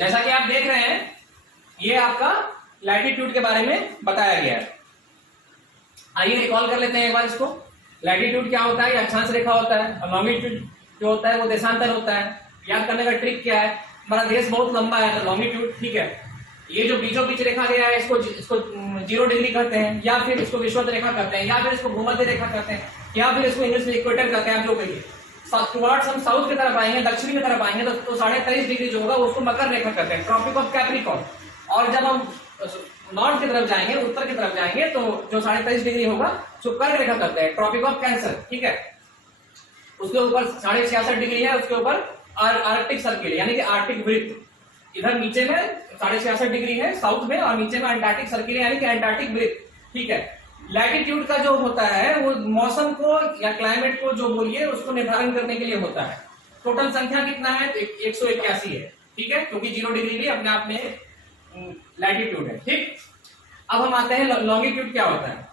जैसा कि आप देख रहे हैं, ये आपका लैटिट्यूड के बारे में बताया गया है। आइए रिकॉल कर लेते हैं एक बार इसको। लैटिट्यूड क्या होता है? ये अक्षांश रेखा होता है, और लॉन्गिट्यूड जो होता है वो देशांतर होता है। याद करने का ट्रिक क्या है? हमारा देश बहुत लंबा है तो लॉन्गिट्यूड, ठीक है। ये जो बीचों बीच रेखा गया है इसको 0 डिग्री कहते हैं, या फिर इसको विषुवत रेखा कहते हैं, या फिर इसको भूमध्य रेखा कहते हैं, या फिर इसको इंग्लिश में इक्वेटर कहते हैं। आप जो कहिए, टुवर्ड्स हम साउथ की तरफ आएंगे, दक्षिण की तरफ आएंगे तो 23.5 डिग्री जो होगा उसको मकर रेखा कहते हैं, ट्रॉपिक ऑफ कैप्रिकॉर्न। और जब हम नॉर्थ की तरफ जाएंगे, उत्तर की तरफ जाएंगे, तो जो 23.5 डिग्री होगा उसको कर्क रेखा कहते हैं, ट्रॉपिक ऑफ कैंसर, ठीक है। उसके ऊपर 66.5 डिग्री है, उसके ऊपर आर्कटिक सर्किल यानी कि आर्कटिक वृत्त। इधर नीचे में 66.5 डिग्री है साउथ में, और नीचे में अंटार्कटिक सर्किल यानी कि अंटार्कटिक वृत्त, ठीक है। लैटिट्यूड का जो होता है वो मौसम को या क्लाइमेट को जो बोलिए उसको निर्धारण करने के लिए होता है। टोटल संख्या कितना है? 181 है, ठीक है, क्योंकि 0 डिग्री भी अपने आप में लैटिट्यूड है, ठीक। अब हम आते हैं लॉन्गिट्यूड क्या होता है।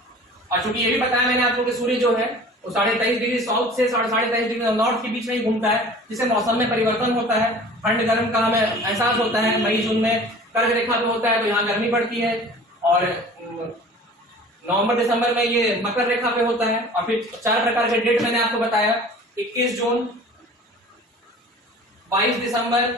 और चूंकि ये भी बताया मैंने आपको कि सूर्य जो है वो 23.5 डिग्री साउथ से 23.5 डिग्री नॉर्थ के बीच में ही घूमता है, जिससे मौसम में परिवर्तन होता है, ठंड गर्म का हमें एहसास होता है। मई जून में कर्क रेखा पे होता है तो यहाँ गर्मी पड़ती है, और नवंबर दिसंबर में ये मकर रेखा पे होता है। और फिर 4 प्रकार के डेट मैंने आपको बताया, 21 जून, 22 दिसंबर।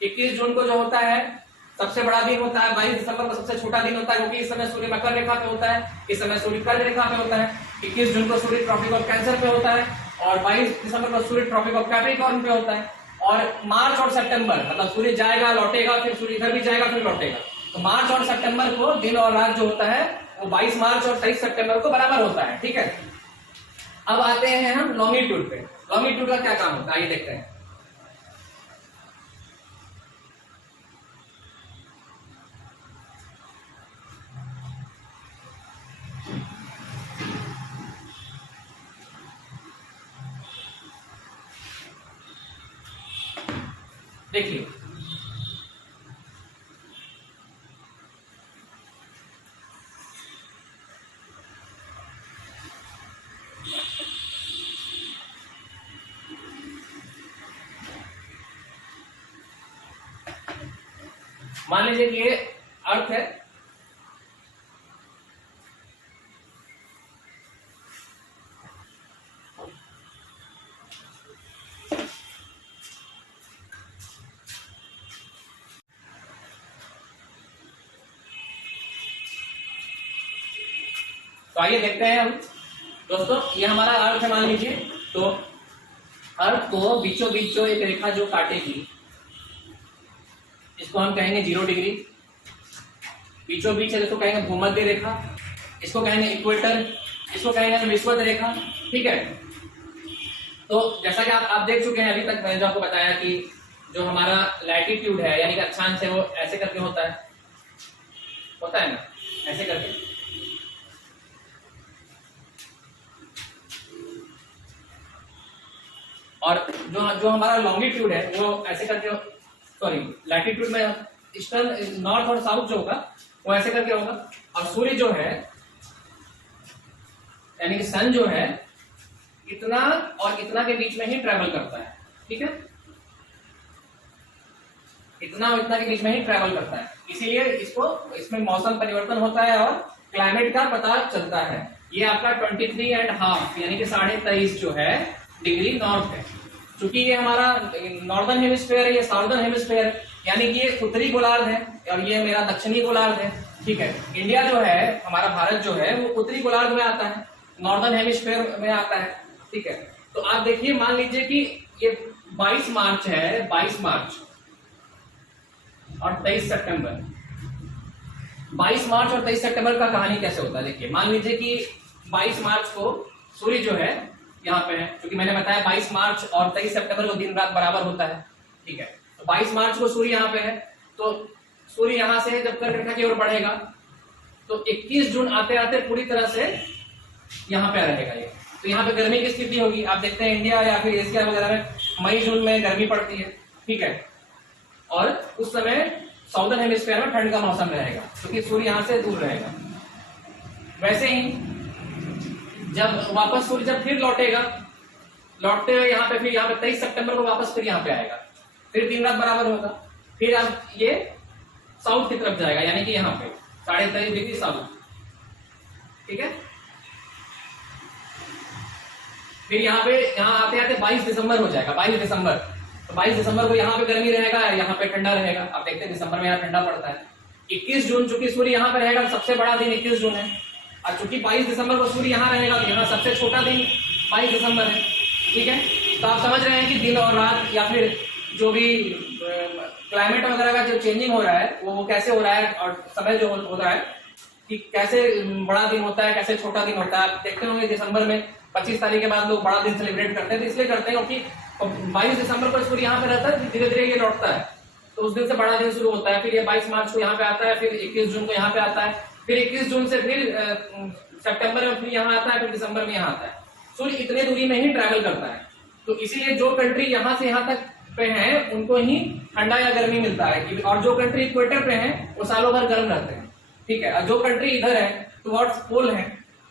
21 जून को जो होता है सबसे बड़ा दिन होता है, 22 दिसंबर को सबसे छोटा दिन होता है, क्योंकि इस समय सूर्य मकर रेखा पे होता है, इस समय सूर्य कर्क रेखा पे होता है। 21 जून को सूर्य ट्रॉपिक ऑफ कैंसर पे होता है, और 22 दिसंबर को सूर्य ट्रॉपिक ऑफ कैप्रिकॉर्न पे होता है। और मार्च और सितंबर, मतलब सूर्य जाएगा लौटेगा, फिर सूर्य इधर भी जाएगा फिर लौटेगा, तो मार्च और सितंबर को दिन और रात जो होता है वो 22 मार्च और 23 सितंबर को बराबर होता है, ठीक है। अब आते हैं हम लॉन्गिट्यूड पे। लॉन्गिट्यूड का क्या काम होता है, आइए देखते हैं। देखिए, मान लीजिए कि ये अर्थ है, तो आइए देखते हैं हम दोस्तों। ये हमारा अर्थ है मान लीजिए, तो अर्थ को बीचों बीच जो एक रेखा जो काटेगी इसको हम कहेंगे 0 डिग्री। बीचों बीच इसको कहेंगे भूमध्य रेखा, इसको कहेंगे इक्वेटर, इसको कहेंगे विषुवत रेखा, ठीक है। तो जैसा कि आप देख चुके हैं अभी तक, मैंने जो आपको बताया कि जो हमारा लैटिट्यूड है यानी कि अक्षांश है वो ऐसे करके होता है ना, ऐसे करके। और जो हमारा लॉन्गिट्यूड है वो ऐसे करके, सॉरी लैटिट्यूड में ईस्टर्न, नॉर्थ और साउथ जो होगा वो ऐसे करके होगा। और सूर्य जो है यानी कि सन जो है इतना और इतना के बीच में ही ट्रेवल करता है, ठीक है। इतना और इतना के बीच में ही ट्रेवल करता है, इसीलिए इसमें मौसम परिवर्तन होता है और क्लाइमेट का पता चलता है। ये आपका 23.5 यानी कि 23.5 जो है डिग्री नॉर्थ है। चूंकि ये हमारा नॉर्दर्न हेमिस्फीयर है, ये साउदर्न हेमिस्फीयर यानी कि ये उत्तरी गोलार्ध है, और ये मेरा दक्षिणी गोलार्ध है, ठीक है। इंडिया जो है, हमारा भारत जो है वो उत्तरी गोलार्ध में आता है, नॉर्दर्न हेमिस्फीयर में आता है, ठीक है। तो आप देखिए, मान लीजिए कि ये 22 मार्च है, 22 मार्च और 23 सितंबर। 22 मार्च और 23 सितंबर का कहानी कैसे होता है, देखिए। मान लीजिए कि 22 मार्च को सूर्य जो है यहाँ पे है, क्योंकि मैंने बताया 22 मार्च और 23 सितंबर को दिन रात बराबर होता है, ठीक है। तो 22 मार्च को सूर्य यहाँ पे है, तो सूर्य यहाँ से जब कर्क रेखा की ओर बढ़ेगा तो 21 जून आते आते पूरी तरह से यहाँ पे रहेगा ये। तो यहाँ पे गर्मी की स्थिति होगी। आप देखते हैं इंडिया या फिर एशिया वगैरह में मई जून में गर्मी पड़ती है, ठीक है। और उस समय साउदर्न हेमिस्फीयर में ठंड का मौसम रहेगा, क्योंकि सूर्य यहाँ से दूर रहेगा। वैसे ही जब वापस सूर्य जब फिर लौटते हुए यहाँ पे, फिर यहाँ पे 23 सितंबर को वापस फिर यहाँ पे आएगा, फिर दिन रात बराबर होगा। फिर अब ये साउथ की तरफ जाएगा, यानी कि यहाँ पे 23.5 डिग्री साउथ, ठीक है। फिर यहाँ आते आते 22 दिसंबर हो जाएगा, 22 दिसंबर। तो 22 दिसंबर को यहाँ पे गर्मी रहेगा, यहाँ पे ठंडा रहेगा। आप देखते हैं दिसंबर में यहाँ ठंडा पड़ता है। 21 जून चूंकि सूर्य यहाँ पे रहेगा, सबसे बड़ा दिन 21 जून है, और चूंकि 22 दिसंबर को सूर्य यहाँ रहेगा तो यहाँ सबसे छोटा दिन 22 दिसंबर है, ठीक है। तो आप समझ रहे हैं कि दिन और रात या फिर जो भी क्लाइमेट वगैरह का जो चेंजिंग हो रहा है वो कैसे हो रहा है, और समय जो हो रहा है कि कैसे बड़ा दिन होता है, कैसे छोटा दिन होता है। आप देखते होंगे दिसंबर में 25 तारीख के बाद लोग बड़ा दिन सेलिब्रेट करते हैं, तो इसलिए करते हैं क्योंकि 22 दिसंबर को सूर्य यहाँ पे रहता है, धीरे धीरे ये लौटता है, तो उस दिन से बड़ा दिन शुरू होता है। फिर ये 22 मार्च को यहाँ पे आता है, फिर 21 जून को यहाँ पे आता है, फिर 21 जून से फिर सितंबर में फिर यहाँ आता है, फिर दिसंबर में यहाँ आता है। सूर्य इतने दूरी में ही ट्रैवल करता है, तो इसीलिए जो कंट्री यहाँ से यहाँ तक पे हैं उनको ही ठंडा या गर्मी मिलता है, और जो कंट्री इक्वेटर पे हैं वो सालों भर गर्म रहते हैं, ठीक है। और जो कंट्री इधर है टुवर्ड्स पोल है,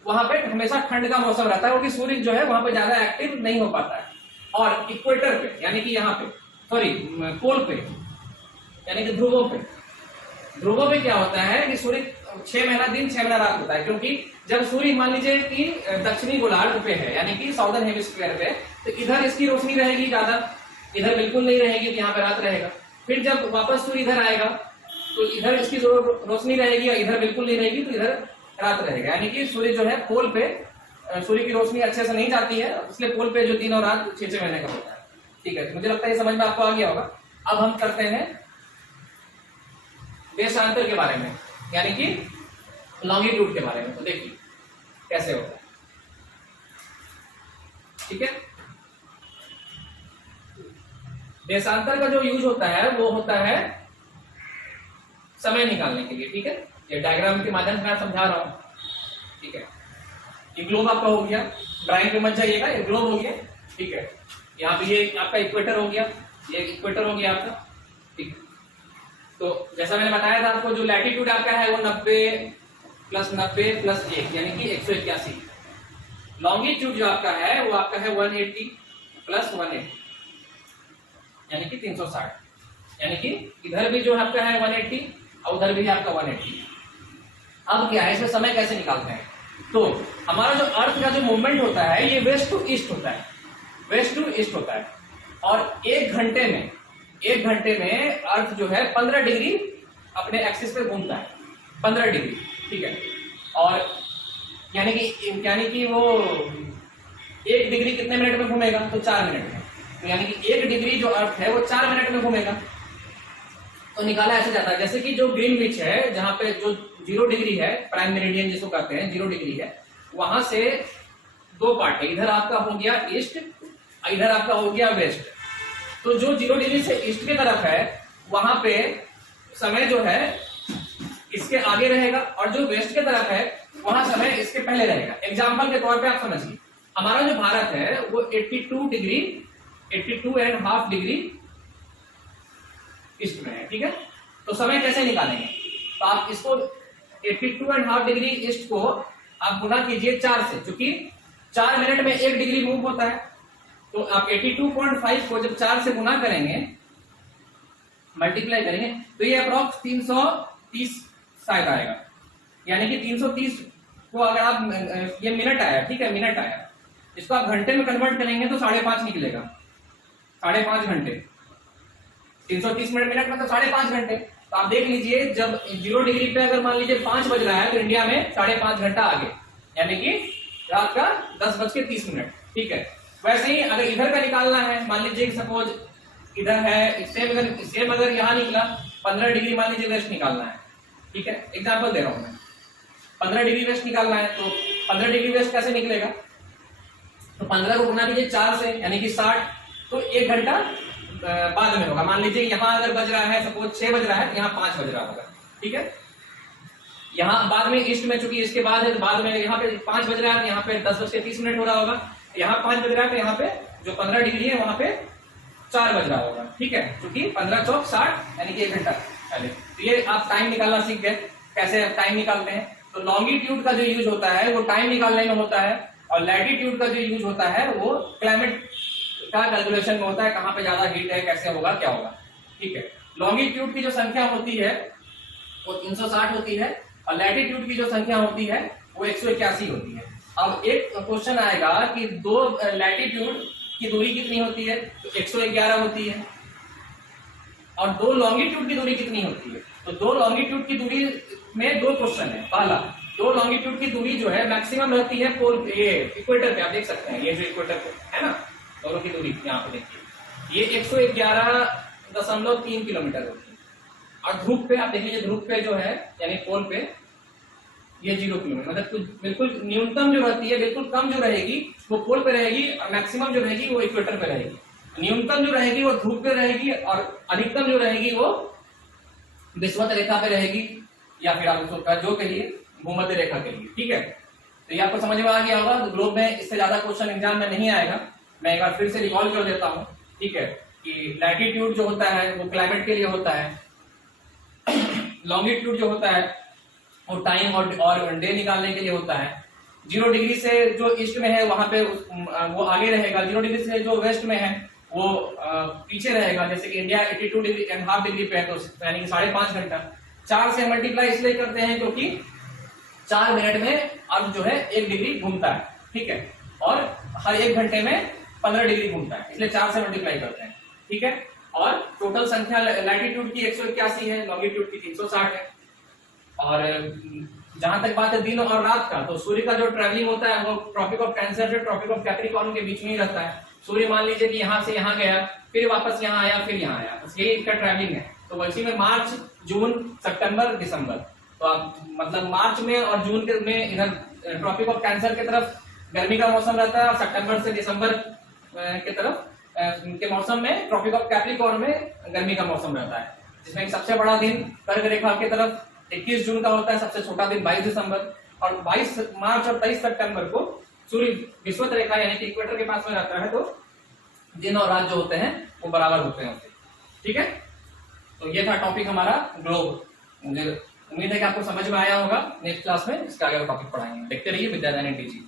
वहां पे हमेशा ठंड का मौसम रहता है, क्योंकि सूर्य जो है वहां पे ज्यादा एक्टिव नहीं हो पाता है। और इक्वेटर पे यानी कि यहाँ पे सॉरी पोल पे यानी कि ध्रुवों पे क्या होता है कि सूर्य 6 महीना दिन 6 महीना रात होता है, क्योंकि जब सूर्य मान लीजिए कि दक्षिणी गोलार्ध पे है यानी कि साउदर्न हेमिस्फीयर पे, तो इधर इसकी रोशनी रहेगी ज्यादा, इधर बिल्कुल नहीं रहेगी, तो यहाँ पे रात रहेगा। फिर जब वापस सूर्य इधर आएगा तो इधर इसकी रोशनी रहेगी और इधर बिल्कुल नहीं रहेगी, तो इधर रात रहेगा। यानी कि सूर्य जो है पोल पे सूर्य की रोशनी अच्छे से नहीं जाती है, इसलिए पोल पे जो दिन और रात 6 महीने का होता है, ठीक है। तो मुझे लगता है ये समझ में आपको आ गया होगा। अब हम करते हैं देशांतर के बारे में, यानी कि लॉन्गिट्यूड के बारे में। तो देखिए कैसे होता है, ठीक है। देशांतर का जो यूज होता है वो होता है समय निकालने के लिए, ठीक है। ये डायग्राम के माध्यम से मैं समझा रहा हूं, ठीक है। ये ग्लोब आपका हो गया, ड्राइंग पे मत जाइएगा, ये ग्लोब हो गया, ठीक है। यहाँ पे ये आपका इक्वेटर हो गया, ये इक्वेटर हो गया आपका, ठीक है। तो जैसा मैंने बताया था आपको, जो लैटिट्यूड आपका है वो 90 + 90 + 1 यानी कि 181। लॉन्गिट्यूड जो आपका है वो आपका है 180 + 180 यानी कि 360, यानी कि इधर भी जो आपका है 180 और उधर भी आपका 180। अब क्या है, इसमें समय कैसे निकालते हैं? तो हमारा जो अर्थ का जो मूवमेंट होता है ये वेस्ट टू ईस्ट होता है, वेस्ट टू ईस्ट होता है। और एक घंटे में अर्थ जो है 15 डिग्री अपने एक्सिस पे घूमता है, 15 डिग्री, ठीक है। और यानी कि वो 1 डिग्री कितने मिनट में घूमेगा? तो 4 मिनट में। तो यानी कि 1 डिग्री जो अर्थ है वो 4 मिनट में घूमेगा। तो निकाला ऐसे जाता है, जैसे कि जो ग्रीनविच है, जहां पे जो 0 डिग्री है, प्राइम मेरिडियन जिसको कहते हैं 0 डिग्री है, वहां से 2 पार्ट है, इधर आपका हो गया ईस्ट, इधर आपका हो गया वेस्ट। तो जो 0 डिग्री से ईस्ट की तरफ है वहां पे समय जो है इसके आगे रहेगा, और जो वेस्ट की तरफ है वहां समय इसके पहले रहेगा। एग्जाम्पल के तौर पे आप समझिए, हमारा जो भारत है वो 82.5 डिग्री ईस्ट में है, ठीक है। तो समय कैसे निकालेंगे? तो आप इसको 82.5 डिग्री ईस्ट को आप गुना कीजिए 4 से, क्योंकि 4 मिनट में 1 डिग्री मूव होता है। तो आप 82.5 को जब 4 से गुना करेंगे, मल्टीप्लाई करेंगे, तो ये अप्रॉक्स 330 शायद आएगा। यानी कि 330 को अगर आप, ये मिनट आया, ठीक है, मिनट आया, इसको आप घंटे में कन्वर्ट करेंगे तो 5.5 निकलेगा, 5.5 घंटे। 330 मिनट मतलब 5.5 घंटे। तो आप देख लीजिए, जब 0 डिग्री पे अगर मान लीजिए 5 बज रहा है तो इंडिया में 5.5 घंटा आगे, यानी कि रात का 10:30, ठीक है। वैसे ही अगर इधर का निकालना है, मान लीजिए कि सपोज इधर है, सेम अगर यहाँ निकला 15 डिग्री मान लीजिए वेस्ट निकालना है, ठीक है, एग्जाम्पल दे रहा हूं मैं, 15 डिग्री वेस्ट निकालना है, तो 15 डिग्री वेस्ट कैसे निकलेगा? तो 15 को गुना कीजिए 4 से, यानी कि 60, तो 1 घंटा बाद में होगा। मान लीजिए यहाँ अगर बज रहा है सपोज 6 बज रहा है, यहाँ 5 बज रहा होगा, ठीक है। यहाँ बाद में ईस्ट में, चूंकि इसके बाद है, बाद में यहाँ पे 5 बज रहा है, यहाँ पे 10:30 हो रहा होगा, यहाँ 5 बज रहा है, तो यहाँ पे जो 15 डिग्री है वहां पे 4 बज रहा होगा, ठीक है। क्योंकि 15 चौक 60 यानी कि 1 घंटा पहले। तो ये आप टाइम निकालना सीख गए, कैसे टाइम निकालते हैं। तो लॉन्गिट्यूड का जो यूज होता है वो टाइम निकालने में होता है, और लैटिट्यूड का जो यूज होता है वो क्लाइमेट का कैलकुलेशन में होता है, कहाँ पे ज्यादा हीट है, कैसे होगा, क्या होगा, ठीक है। लॉन्गिट्यूड की जो संख्या होती है वो 360 होती है और लैटिट्यूड की जो संख्या होती है वो 181 होती है। अब एक क्वेश्चन आएगा कि दो लैटिट्यूड की दूरी कितनी होती है, तो 111 होती है, और दो लॉन्गिट्यूड की दूरी कितनी होती है, तो दो लॉन्गिट्यूड की दूरी में दो क्वेश्चन है। पहला, दो लॉन्गिट्यूड की दूरी जो है मैक्सिमम रहती है पोल ये इक्वेटर पे, आप देख सकते हैं ये जो इक्वेटर पे है ना, दोनों की दूरी यहाँ पे देखिए ये 111.3 किलोमीटर होती है, और ध्रुव पे आप देख लीजिए, ध्रुव पे जो है यानी पोल पे ये 0 किलोमीटर, मतलब कुछ बिल्कुल न्यूनतम जो रहती है, बिल्कुल कम जो रहेगी वो पोल पे रहेगी, और मैक्सिमम जो रहेगी वो इक्वेटर पे रहेगी। न्यूनतम जो रहेगी वो ध्रुव पे रहेगी, और अधिकतम जो रहेगी वो विषुवत रेखा पे रहेगी, या फिर आप उसको जो कहिए भूमध्य रेखा के लिए। ठीक है, तो ये आपको समझ में आ गया होगा। तो ग्लोब में इससे ज्यादा क्वेश्चन एग्जाम में नहीं आएगा, मैं एक बार फिर से रिकॉल कर देता हूँ। ठीक है, कि लैटिट्यूड जो होता है वो क्लाइमेट के लिए होता है, लॉन्गिट्यूड जो होता है वो टाइम और डे निकालने के लिए होता है। 0 डिग्री से जो ईस्ट में है वहां पे वो आगे रहेगा, 0 डिग्री से जो वेस्ट में है वो पीछे रहेगा। जैसे कि इंडिया 82.5 डिग्री पे है, तो यानी कि 5.5 घंटा। 4 से मल्टीप्लाई इसलिए करते हैं क्योंकि 4 मिनट में अर्थ जो है 1 डिग्री घूमता है। ठीक है, और हर 1 घंटे में 15 डिग्री घूमता है, इसलिए 4 से मल्टीप्लाई करते हैं। ठीक है, और टोटल संख्या लैटिट्यूड की 181 है, लॉन्गिट्यूड की 360 है। और जहां तक बात है दिन और रात का, तो सूर्य का जो ट्रैवलिंग होता है वो ट्रॉपिक ऑफ कैंसर से ट्रॉपिक ऑफ कैप्रिकॉर्न के बीच में ही रहता है। सूर्य मान लीजिए कि यहाँ से यहाँ गया, फिर वापस यहाँ आया, फिर यहाँ आया, बस यही इसका ट्रैवलिंग है। तो वैसे में मार्च, जून, सितंबर, दिसंबर, तो आप मतलब मार्च में और जून के में इधर ट्रॉपिक ऑफ कैंसर की तरफ गर्मी का मौसम रहता है, और सितंबर से दिसंबर की तरफ के मौसम में ट्रॉपिक ऑफ कैप्रिकॉर्न में गर्मी का मौसम रहता है, जिसमें सबसे बड़ा दिन कर्क रेखा की तरफ 21 जून का होता है, सबसे छोटा दिन 22 दिसंबर, और 22 मार्च और 23 सितंबर को सूर्य विषुवत रेखा यानी कि इक्वेटर के पास में रहता है, तो दिन और रात जो होते हैं वो बराबर होते हैं। ठीक है, तो ये था टॉपिक हमारा ग्लोब। मुझे उम्मीद है कि आपको समझ में आया होगा। नेक्स्ट क्लास में इसका आगे टॉपिक पढ़ाएंगे। देखते रहिए विद्यादान टीजी।